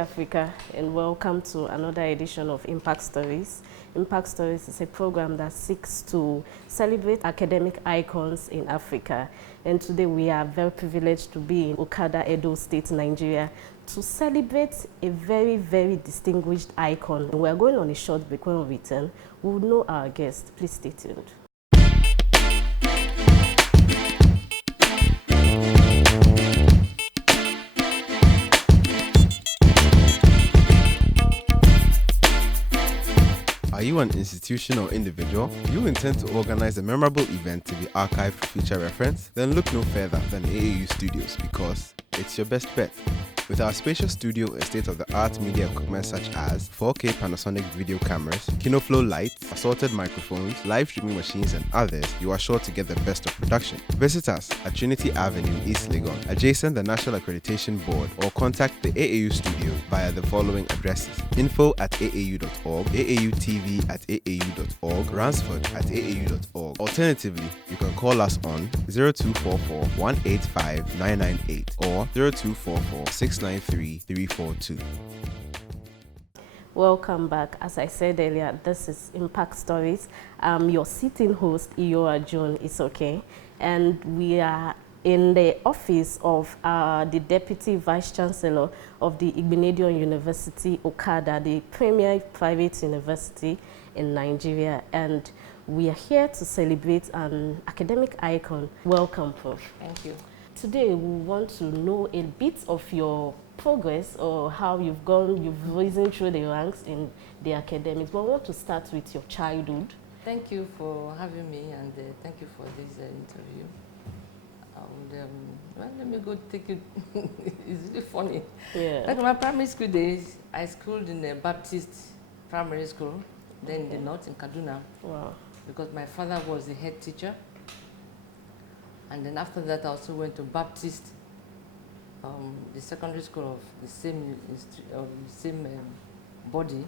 Africa, and welcome to another edition of Impact Stories. Impact Stories is a program that seeks to celebrate academic icons in Africa. And today we are very privileged to be in Okada, Edo State, Nigeria, to celebrate a very, very distinguished icon. We are going on a short break. When we return, we will know our guest. Please stay tuned. Are you an institution or individual? Do you intend to organize a memorable event to be archived for future reference? Then look no further than AAU Studios, because it's your best bet. With our spacious studio and state-of-the-art media equipment such as 4K Panasonic video cameras, KinoFlow lights, assorted microphones, live streaming machines, and others, you are sure to get the best of production. Visit us at Trinity Avenue, East Legon, adjacent the National Accreditation Board, or contact the AAU studio via the following addresses: info@aau.org, AAU TV @aau.org, Ransford @aau.org. Alternatively, you can call us on 0244 185 998 or 0244 693 342. Welcome back. As I said earlier, this is Impact Stories. I'm your sitting host, Iyoha Joan Akua, and we are in the office of the Deputy Vice-Chancellor of the Igbinedion University, Okada, the premier private university in Nigeria, and we are here to celebrate an academic icon. Welcome, Prof. Thank you. Today we want to know a bit of your progress or how you've risen through the ranks in the academics. But I want to start with your childhood. Thank you for having me, and thank you for this interview. Well, let me go take it. It's really funny. Yeah. Like in my primary school days, I schooled in a Baptist primary school, then in the north in Kaduna. Wow. Because my father was the head teacher. And then after that, I also went to Baptist, the secondary school of the same body,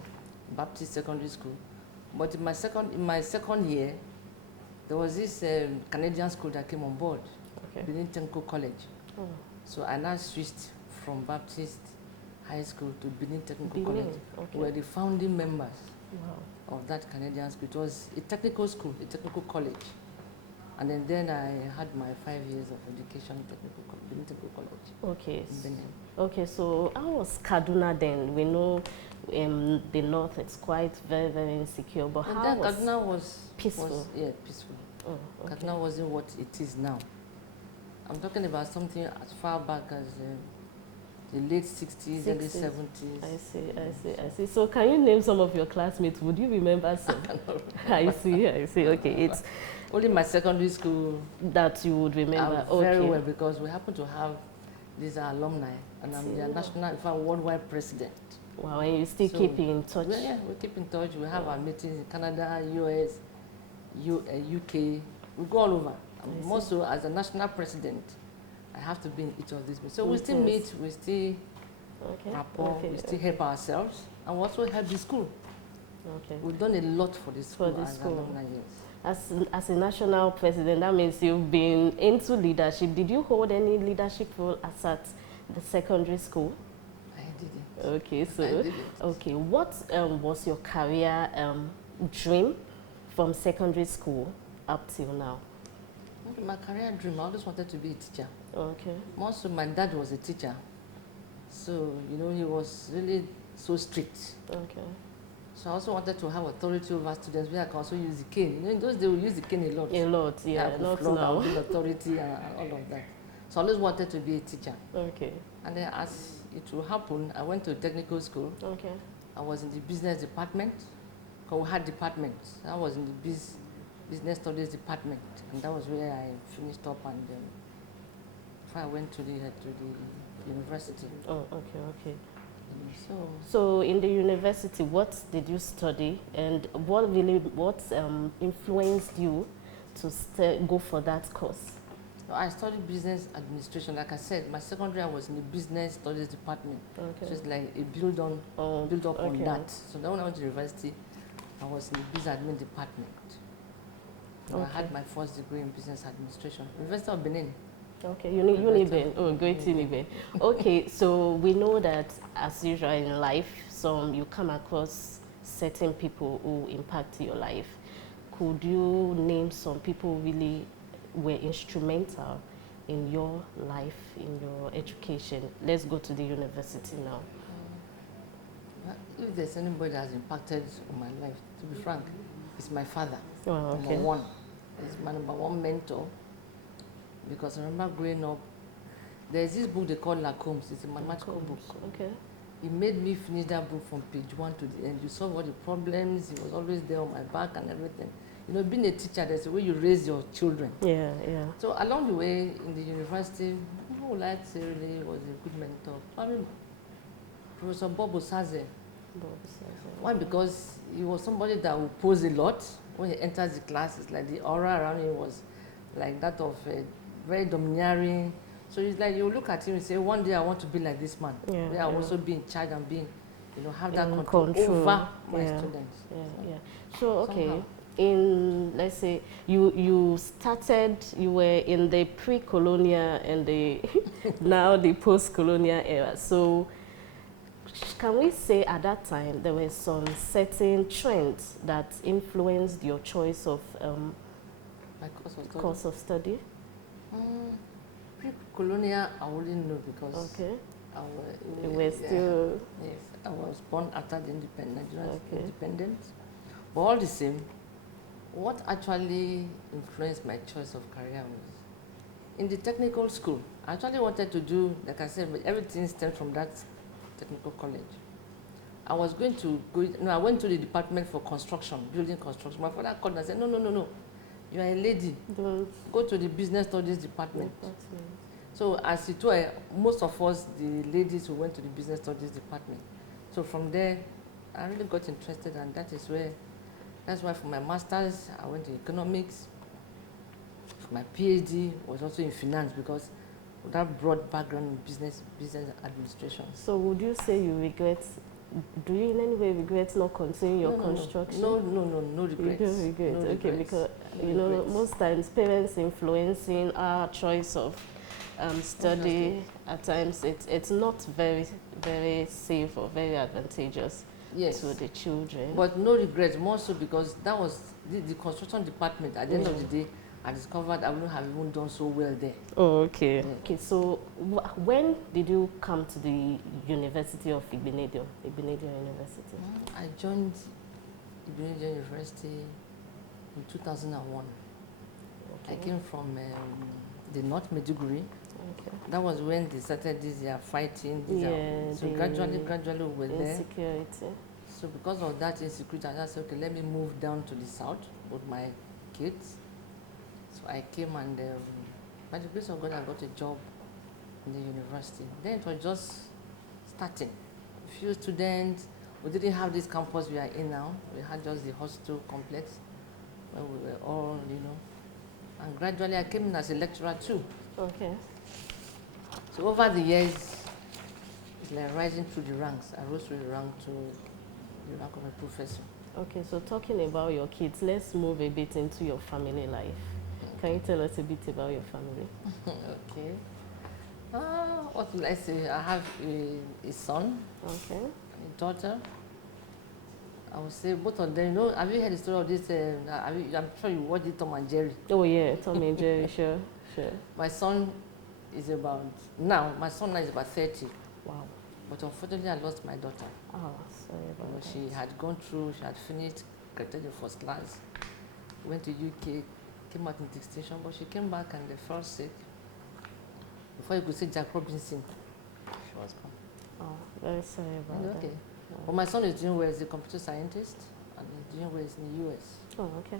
Baptist Secondary School. But in my second year, there was this Canadian school that came on board, Igbinedion College. Oh. So I now switched from Baptist High School to Benin Technical College. Okay. We were the founding members Wow. of that Canadian school. It was a technical school, a technical college. And then I had my 5 years of education in Benin Technical College. Okay. In Benin. Okay, so how was Kaduna then? We know in the north it's quite very, very insecure, but And how then was Kaduna was peaceful? Peaceful. Oh, okay. Kaduna wasn't what it is now. I'm talking about something as far back as the late 60s, early 70s. I see. So can you name some of your classmates? Would you remember some? I see. Okay, it's only my secondary school that you would remember. Very well, because we happen to have these alumni, and I'm their national, in fact, worldwide president. Wow, and you still keep in touch? Yeah, we keep in touch. We have our meetings in Canada, US, UK. We go all over. More so, as a national president, I have to be in each of these meetings. So we still meet, we still rapport, we still help ourselves, and we also help the school. Okay. We've done a lot for the school as alumni, yes. As a national president, that means you've been into leadership. Did you hold any leadership role at the secondary school? I did it. Okay, so I did it. Okay, what was your career dream from secondary school up till now? My career dream, I always wanted to be a teacher. Okay. More so, my dad was a teacher, so he was really so strict. Okay. So I also wanted to have authority over students, where I can also use the cane. In those days, we use the cane a lot. A lot, yeah, not now. Authority and all of that. So I always wanted to be a teacher. Okay. And then as it will happen, I went to technical school. Okay. I was in the business department, because we had departments. I was in the business studies department, and that was where I finished up, and before I went to the university. Oh, okay. So in the university, what did you study, and what influenced you to go for that course? I studied business administration. Like I said, my secondary I was in the business studies department. Okay. So it's like a build up on that. So then when I went to university, I was in the business admin department. So I had my first degree in business administration, University of Benin. Okay, Uniben. Oh, great Uniben. Okay, so we know that as usual in life, you come across certain people who impact your life. Could you name some people who really were instrumental in your life, in your education? Let's go to the university now. If there's anybody that has impacted on my life, to be frank, it's my father. Oh, okay. Number one. He's my number one mentor. Because I remember growing up, there's this book they call Lacombe's. It's a mathematical book. Okay. He made me finish that book from page 1 to the end. You saw all the problems. He was always there on my back and everything. You know, being a teacher, there's a way you raise your children. Yeah, yeah. So along the way in the university, who would like to say really was a good mentor? I mean, Professor Bob Osaze. Why? Because he was somebody that would pose a lot. When he enters the class, it's like the aura around him was like that of a very domineering. So it's like you look at him and say, one day I want to be like this man. Yeah, where I also be in charge and being, you know, have that control over my students. Yeah, yeah. So okay, in let's say you started, you were in the pre-colonial and the now the post-colonial era. So can we say at that time there were some certain trends that influenced your choice of My course of study? Pre-colonial, I wouldn't know because you were still... Yes, I was born after the Nigerian independence. But all the same, what actually influenced my choice of career was in the technical school. I actually wanted to do, like I said, everything stemmed from that technical college. I was going to go, I went to the department for construction, building construction. My father called and said, no, you are a lady. Go to the business studies department. So as it were, most of us, the ladies who went to the business studies department. So from there, I really got interested, and that's why for my master's, I went to economics. For my PhD was also in finance because of that broad background in business administration. So would you say you regret, do you in any way regret not continuing your construction? No regrets. You don't regret, no okay, regrets. because you know, most times parents influencing our choice of study, at times it's not very safe or very advantageous to the children. But no regrets, more so because that was the construction department. At the end of the day, I discovered I wouldn't have even done so well there. Oh, okay. Yeah. Okay, so when did you come to the University of Igbinedion University? I joined Igbinedion University in 2001. Okay. I came from the North Maiduguri. Okay. That was when they started this fighting. So gradually we were there. Insecurity. So because of that insecurity, I just said, okay, let me move down to the south with my kids. So I came and by the grace of God, I got a job in the university. Then it was just starting. A few students. We didn't have this campus we are in now. We had just the hostel complex where we were all, you know. And gradually I came in as a lecturer too. Okay. So over the years, it's like rising through the ranks. I rose through the rank to the rank of a professor. Okay, so talking about your kids, let's move a bit into your family life. Can you tell us a bit about your family? Okay. What will I say? I have a son, a daughter. I would say both of them. You know, have you heard the story of this? I'm sure you watched it, Tom and Jerry. Oh yeah, Tom and Jerry, sure. My son is about, my son now is about 30. Wow. But unfortunately, I lost my daughter. Oh, sorry about that. She had gone through, she had finished, graduated first class, went to UK, came out in distinction, but she came back and they fell sick. Before you could say Jack Robinson, she was gone. Oh, very sorry about that. Okay. But my son is doing well, he's a computer scientist, and he's doing well in the US. Oh, okay.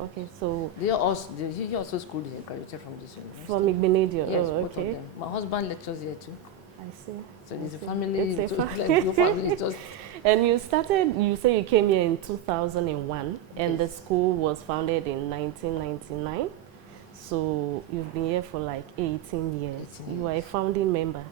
Okay, so... He also schooled here, graduated from this university. From Igbinedion? Yes, oh, both of them. My husband lectures here too. I see. So it's a family. It's a family. Family just. And you say you came here in 2001, and the school was founded in 1999. So you've been here for like 18 years. You are a founding member.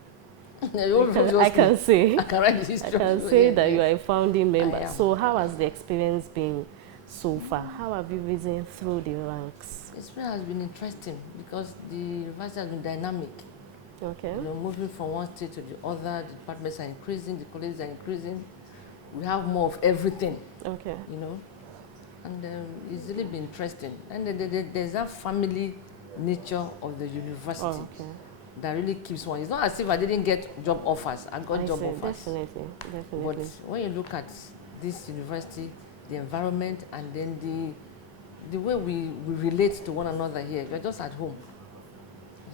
I can say. I can write the history. I can say that you are a founding member. So how has the experience been so far? How have you risen through the ranks? This experience has been interesting because the university has been dynamic. Okay. You know, moving from one state to the other, the departments are increasing, the colleges are increasing. We have more of everything. Okay. You know, and it's really been interesting. And there's that family nature of the university. Oh, okay. That really keeps one. It's not as if I didn't get job offers. I got job offers. Definitely. But when you look at this university, the environment, and then the way we relate to one another here, we're just at home.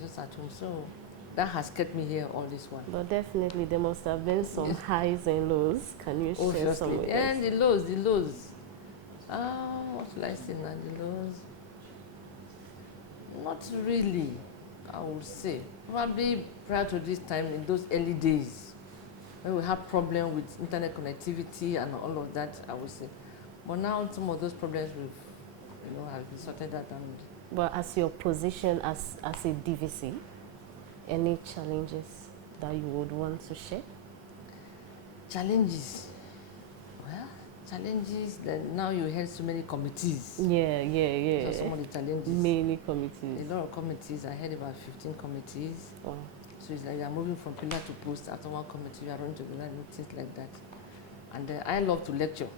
Just at home. So that has kept me here all this while. But definitely there must have been some highs and lows. Can you share some with us? And the lows. What should I say now? The lows? Not really, I would say. Probably prior to this time, in those early days, when we had problems with internet connectivity and all of that, I would say. But now some of those problems have been sorted out. And but as your position as a DVC, any challenges that you would want to share? Challenges? Well, challenges that now you head so many committees. Yeah. So some of the challenges. Many committees. A lot of committees. I heard about 15 committees. Wow. So it's like you are moving from pillar to post. After one committee, you are running to the line, things like that. And I love to lecture.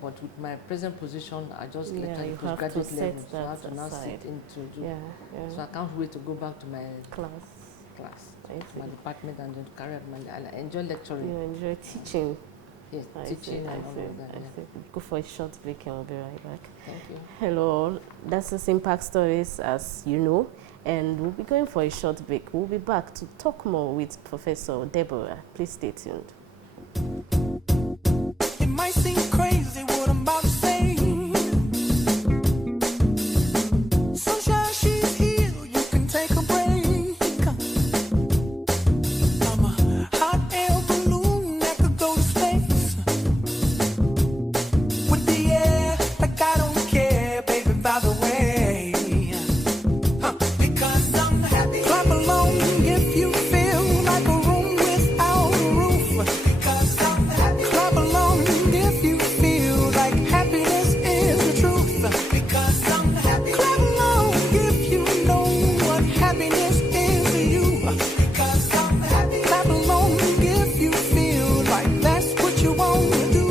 But with my present position, I just lecture at postgraduate level. So I have to now sit into do. So I can't wait to go back to my class, my department, and then carry out I enjoy lecturing. You enjoy teaching. Yes, teaching and all of that. Go for a short break and we'll be right back. Thank you. Hello, this is Impact Stories, as you know, and we'll be going for a short break. We'll be back to talk more with Professor Deborah. Please stay tuned. It might seem crazy what I'm about to say. Sunshine, she's here, you can take a break. I'm a hot air balloon that could go to space. With the air, like I don't care, baby, by the way. Because I'm happy. Clap along if you feel like a room without a roof. Because I'm happy. Clap along if you feel like happiness is the truth. Because I'm happy. Clap along if you know what happiness is to you. Because I'm happy. Clap along if you feel like that's what you want to do.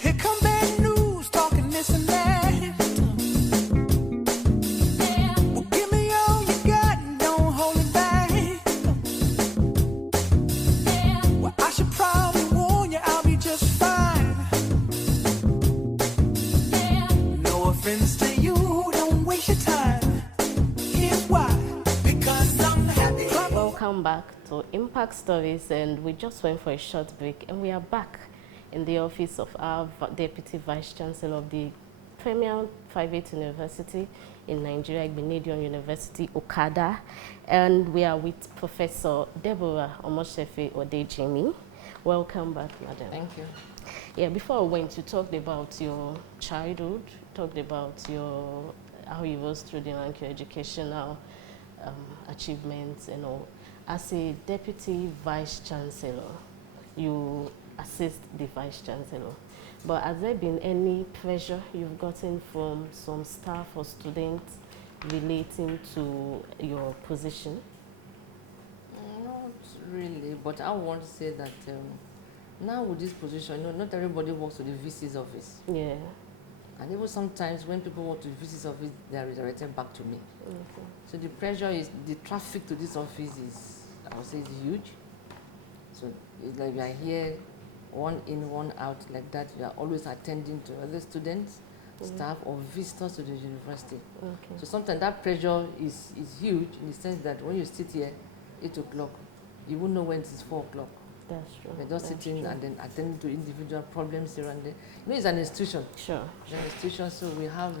Here come bad news, talking this and that. Well, give me all you got and don't hold it back. Well, I should probably warn you, I'll be just fine. No offense to you, don't waste your time. Here's why. Because I'm happy. Welcome back to Impact Stories, and we just went for a short break, and we are back in the office of our Deputy Vice-Chancellor of the Premier Private University in Nigeria, Igbinedion University, Okada, and we are with Professor Deborah Omotsefe Odejimi. Welcome back, madam. Thank you. Yeah, before we went, you talked about your childhood, talked about how you rose through the rank, your educational achievements and all. As a Deputy Vice-Chancellor, you assist the Vice-Chancellor. But has there been any pressure you've gotten from some staff or students relating to your position? Not really, but I want to say that now with this position, not everybody works to the VC's office. Yeah. And even sometimes when people work to the VC's office, they are redirected back to me. Okay. So the pressure is, the traffic to this office is, I would say, is huge. So it's like we are here, one in, one out, like that. We are always attending to other students, staff, or visitors to the university. Okay. So sometimes that pressure is huge in the sense that when you sit here, 8 o'clock, you won't know when it is 4 o'clock. That's true. We're just sitting and then attending to individual problems here and there. It's an institution. Sure. It's an institution, so we have,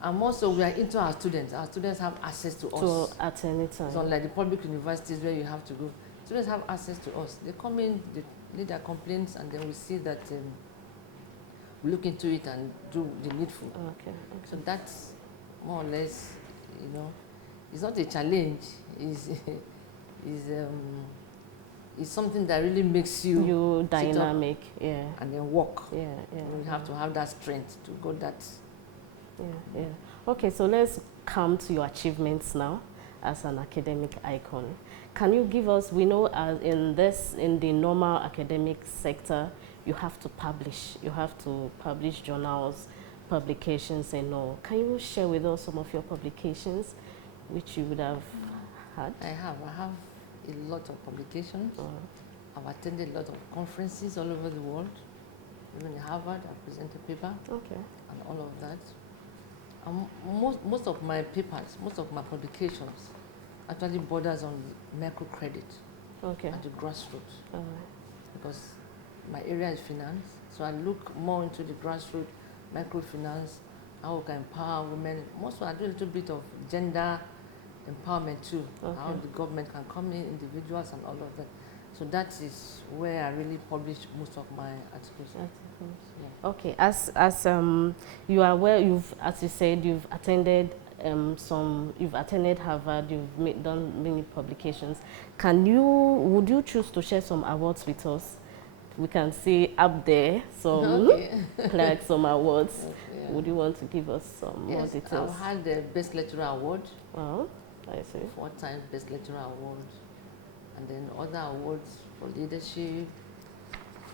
and also we are into our students. Our students have access to us. At any time. It's unlike the public universities where you have to go. Students have access to us. They come in, they leave their complaints, and then we see that we look into it and do the needful. Okay. So that's more or less, it's not a challenge. It's is something that really makes you dynamic, yeah, and then walk. yeah. You have to have that strength to go that. Yeah. Okay, so let's come to your achievements now as an academic icon. Can you give us, we know in the normal academic sector, you have to publish journals, publications and all. Can you share with us some of your publications which you would have had? I have a lot of publications. I've attended a lot of conferences all over the world. Even in Harvard, I presented a paper. Okay. And all of that. Most of my papers, most of my publications actually borders on microcredit at the grassroots. Because my area is finance, so I look more into the grassroots, microfinance, how we can empower women. Most I do a little bit of gender empowerment too, how the government can come in, individuals and all of that. So that is where I really publish most of my articles. Yeah. Okay, as you are aware, as you said, you've attended you've attended Harvard, you've done many publications. Would you choose to share some awards with us? We can see up there some like some awards. Yeah. Would you want to give us some more details? I've had the Best Lecturer Award. Oh, I see. 4 times Best Lecturer Award. And then other awards for leadership,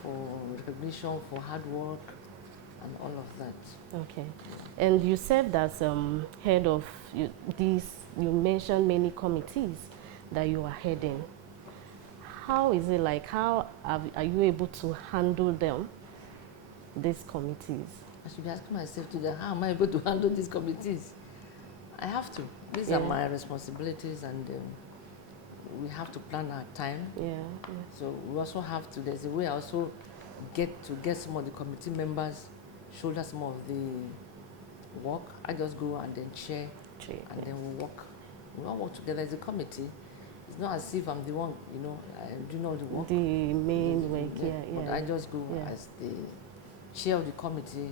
for recognition, for hard work, and all of that. Okay. And you served as head of you mentioned many committees that you are heading. How is it like? How are you able to handle these committees? I should be asking myself today, how am I able to handle these committees? I have to. These are my responsibilities, and we have to plan our time. So we also have to, there's a way I also get some of the committee members, shoulder some of the work. I just go and then chair, and then we work. We all work together as a committee. It's not as if I'm the one, doing all the work. The main work, But I just go as the chair of the committee.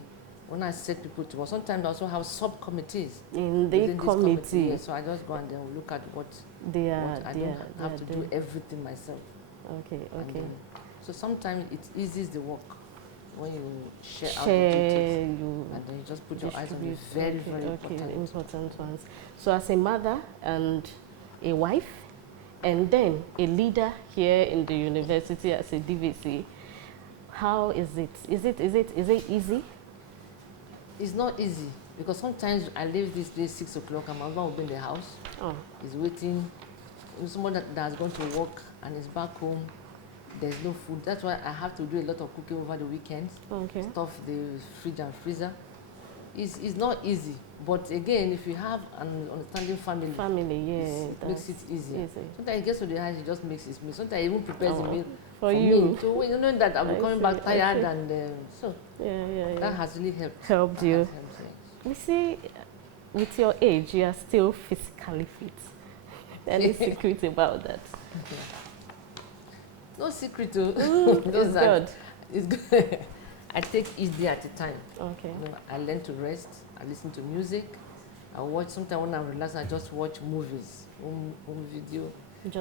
When I set people to work, sometimes I also have subcommittees in the committee. So I just go and then look at what I don't have to do everything myself. Okay. So sometimes it eases the work when you share out the duties, and then you just put your eyes on the very important ones. So as a mother and a wife, and then a leader here in the university as a DVC, how is it? Is it easy? It's not easy, because sometimes I leave this place 6 o'clock and my husband will be in the house. He's waiting. Someone that has gone to work and is back home, there's no food. That's why I have to do a lot of cooking over the weekends. Stuff the fridge and freezer. It's not easy, but again, if you have an understanding family, it makes it easier. Sometimes he gets to the house, he just makes his meal. Sometimes he even prepares a meal for you. Me. So you know that I'll be coming back tired, and that has really helped you. We see, with your age, you are still physically fit. Any secret about that? No secret too. It's good. It's good. I take each day at a time. Okay. I learn to rest. I listen to music. I watch. Sometimes when I'm relaxed, I just watch movies, home video,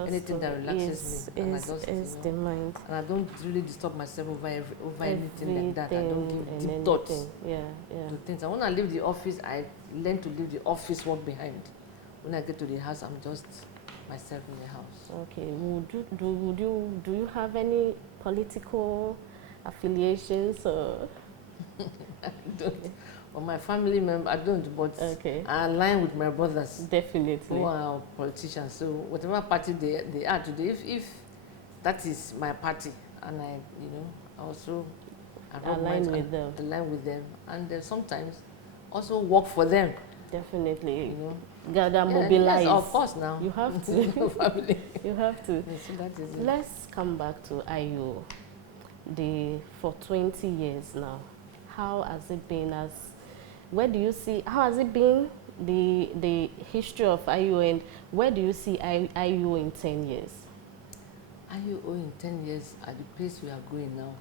anything that relaxes me. And I just, the mind. And I don't really disturb myself over anything like that. I don't give deep thoughts to things. And when I leave the office, I learn to leave the office work behind. When I get to the house, I'm just myself in the house. Okay. Do you have any political affiliations or? I don't. Or my family member, I don't, but I align with my brothers. Definitely. Who are politicians. So whatever party they are today, if that is my party, and I also align with them, and sometimes also work for them. Definitely. Gather, mobilize. Yes, of course. Now you have to. Family. You have to. So that is it. Let's come back to IU. For 20 years now, how has it been? Where do you see? How has it been? The history of IU, and where do you see IU in 10 years? IU in 10 years at the pace we are going now,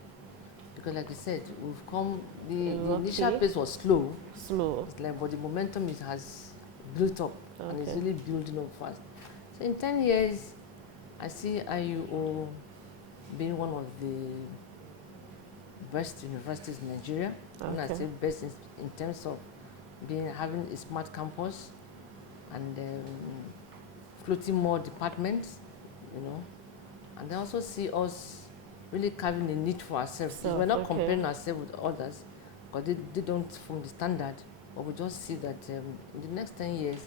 because like I said, we've come. The initial pace was slow. It's like, but the momentum has built up, and it's really building up fast. So in 10 years, I see IU being one of the best universities in Nigeria. When I say best in terms of having a smart campus and floating more departments, you know. And they also see us really carving a niche for ourselves. So, we're not comparing ourselves with others because they don't form the standard, but we just see that in the next 10 years,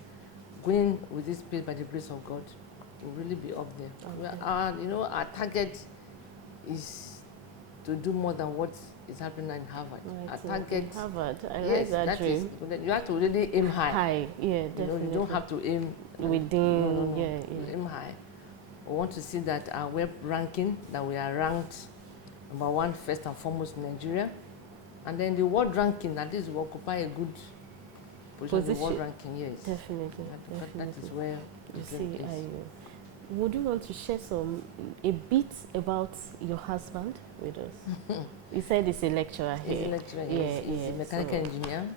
going with this pace by the grace of God, will really be up there. Our target is to do more than what is happening in Harvard. Right, Our target, Harvard. I yes, like that dream. You have to really aim high. High, yeah, definitely. You don't have to aim within, yeah. Aim high. We want to see that our web ranking, that we are ranked number 1 first and foremost in Nigeria, and then the world ranking, at least we occupy a good position in the world ranking. Yes, definitely. That is where you see. Would you want to share a bit about your husband with us? You said he's a lecturer here. He's a lecturer. He's a mechanical engineer.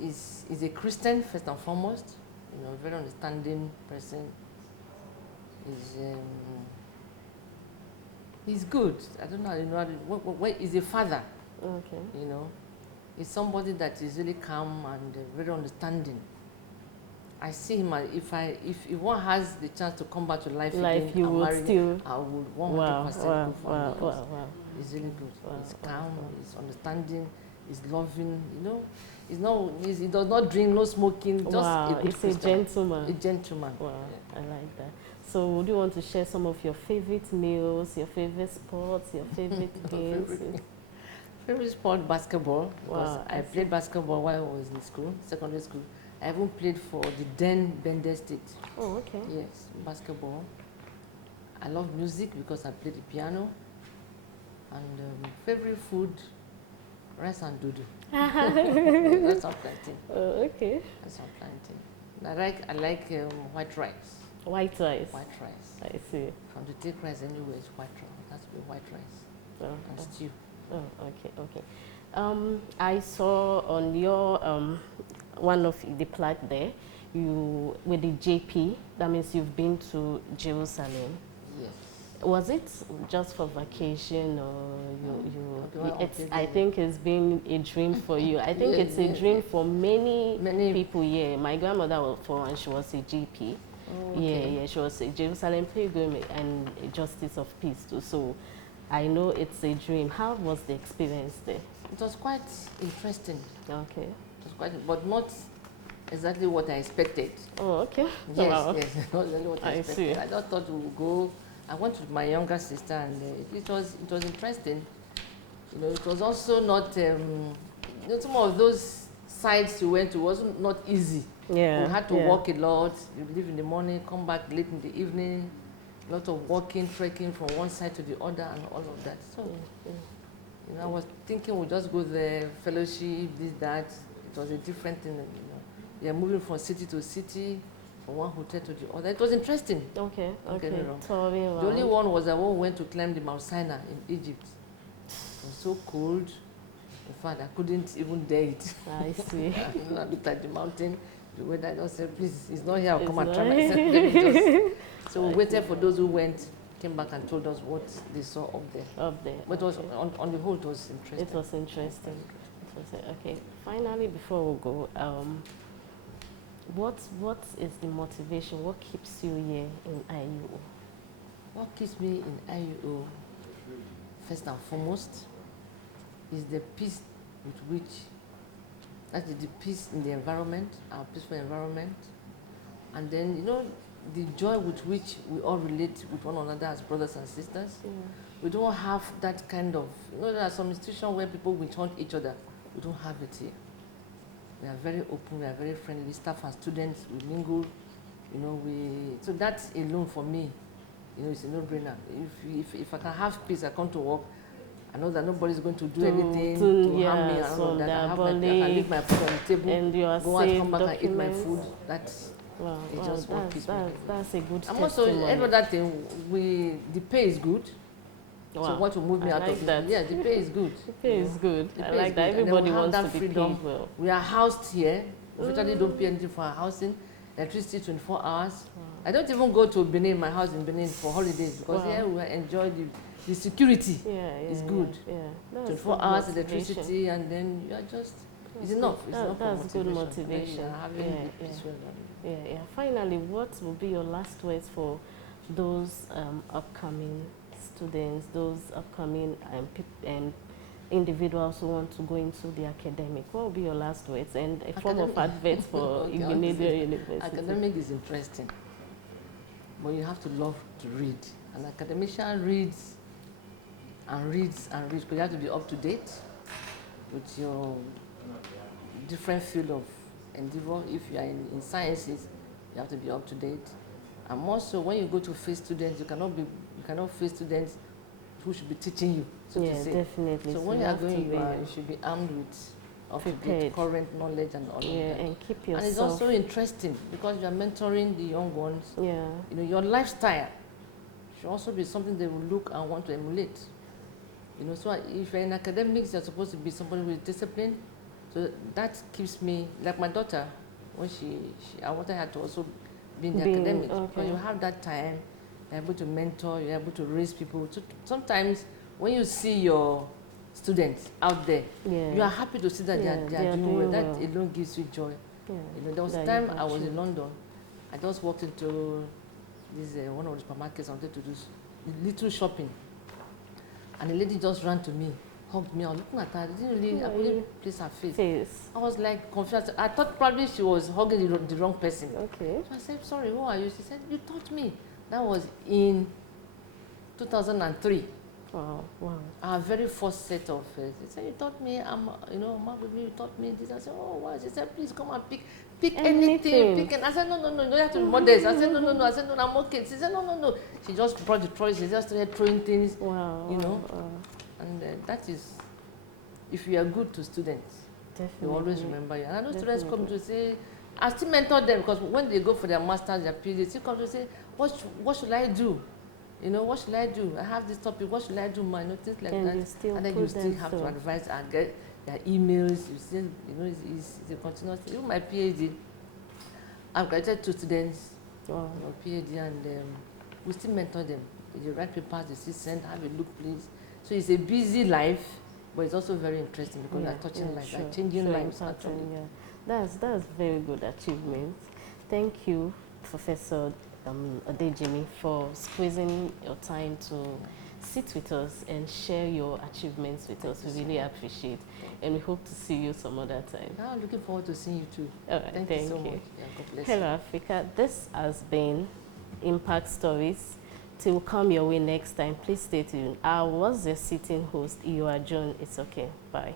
He's a Christian first and foremost. You know, a very understanding person. He's good. I don't know. He's a father. Okay. You know, he's somebody that is really calm and very understanding. I see him. If one has the chance to come back to life again, you would marry, still. I would 100% go for him. Wow. He's really good. He's calm. He's understanding. He's loving. You know, he does not drink, no smoking. Just a good Christian. A gentleman. A gentleman. Wow, yeah. I like that. So, would you want to share some of your favorite meals, your favorite sports, your favorite games? Favorite sport, basketball. Because I played basketball while I was in school, secondary school. I even played for the then Bender State. Oh, okay. Yes, basketball. I love music because I play the piano. And favorite food, rice and dodo. That's some plantain. Oh, okay. That's some plantain. I like white rice. White rice. White rice. I see. From the take rice anywhere, it's white rice. It has to be white rice and stew. Oh, okay. I saw on your one of the plaque there, you with the JP. That means you've been to Jerusalem. Yes. Was it just for vacation, or I think it's been a dream for you. I think it's a dream for many people. Yeah, my grandmother was and she was a GP. Oh, okay. Yeah, she was a Jerusalem pilgrim and a justice of peace too. So I know it's a dream. How was the experience there? It was quite interesting. Okay. It was quite, but not exactly what I expected. Oh, okay. Yes, wow. Yes, not exactly what I expected. I just thought we would go. I went with my younger sister, and it was interesting. You know, it was also not. Some of those sites we went to was not easy. Yeah. We had to walk a lot. You leave in the morning, come back late in the evening. A lot of walking, trekking from one side to the other, and all of that. So, you know, I was thinking we'll just go there, fellowship, this, that. It was a different thing. You know, we are moving from city to city, from one hotel to the other. It was interesting. Okay. The only one was that one went to climb the Mount Sinai in Egypt. It was so cold. In fact, I couldn't even dare it. I see. I looked at the mountain. The weather, I just said, please, it's not here. I'll come and try myself. So we waited for those who went, came back and told us what they saw up there. But it was, on the whole, it was interesting. It was interesting. Okay. Finally, before we go, what is the motivation? What keeps you here in IUO? What keeps me in IUO, first and foremost, is the peace with which, that is the peace in the environment, our peaceful environment, and then, you know, the joy with which we all relate with one another as brothers and sisters. Yeah. We don't have that kind of, you know, there are some institutions where people will taunt each other. We don't have it here. We are very open, we are very friendly, staff and students, we mingle, you know, so that alone for me, you know, it's a no-brainer. If I can have peace, I come to work, I know that nobody's going to do anything to harm me and all of that. I can leave my food on the table, and you are go out, come back and eat my food. That's just what keeps me. That's a good testimony. And also, every other thing, the pay is good. Wow. So what will move me out of it? Yeah, the pay is good. The pay is good. I like that. Everybody wants to be paid well. We are housed here. We usually don't pay anything for our housing. electricity 24 hours. I don't even go to Benin, my house in Benin, for holidays because here we enjoy the security. Is good. 24 hours electricity, and then you are just, it's enough. That's good motivation. Having the peaceful yeah. Finally, what will be your last words for those upcoming students, those upcoming individuals who want to go into the academic? What will be your last words and a form of advice for Igbinedion University? Academic is interesting, but you have to love to read. An academician reads and reads and reads, because you have to be up to date with your different field of endeavor. If you are in sciences, you have to be up to date. And also, when you go to face students, you cannot face students who should be teaching you, so to say. Definitely. So when you are going, you should be armed with up-to-date current knowledge and all of that. And keep yourself. And it's also interesting because you are mentoring the young ones. You know, your lifestyle should also be something they will look and want to emulate. You know, so if you're in academics, you're supposed to be somebody with discipline. So that keeps me, like my daughter, when I wanted her to also be in the academics. Because you have that time, you're able to mentor, you're able to raise people. So sometimes when you see your students out there, you are happy to see that they are doing well. That alone gives you joy. You know, there was a time I was in London. I just walked into this one of the supermarkets. I wanted to do little shopping, and the lady just ran to me, hugged me. I was looking at her. I couldn't place her face. I was like confused. I thought probably she was hugging the wrong person. So I said, "Sorry, who are you?" She said, "You taught me." That was in 2003. Wow. Our very first set of, she said, "You taught me, you taught me this." I said, "Oh, wow." She said, "Please come and pick anything. I said, no, you have to be modest. I said, no. I said, no, I'm okay. She said, no. She just brought the toys. She just started throwing things, And that is, if you are good to students, they always remember you. And I know students come to say, I still mentor them, because when they go for their master's, their PhD, they still come to say, what should I do? You know, what should I do? I have this topic, what should I do? Things like that. And then you still have to advise and get their emails. You still, it's a continuous. Even my PhD, I've graduated 2 students, PhD, and we still mentor them. They write papers, they still send, have a look, please. So it's a busy life, but it's also very interesting because we are touching lives, changing lives. That's very good achievement. Thank you, Professor Odejimi, for squeezing your time to sit with us and share your achievements with us. We really appreciate, and we hope to see you some other time. I'm looking forward to seeing you too. All right, thank you so much. Yeah, God bless Hello, Africa. This has been Impact Stories. Till come your way next time, please stay tuned. I was your sitting host, Joan. It's okay. Bye.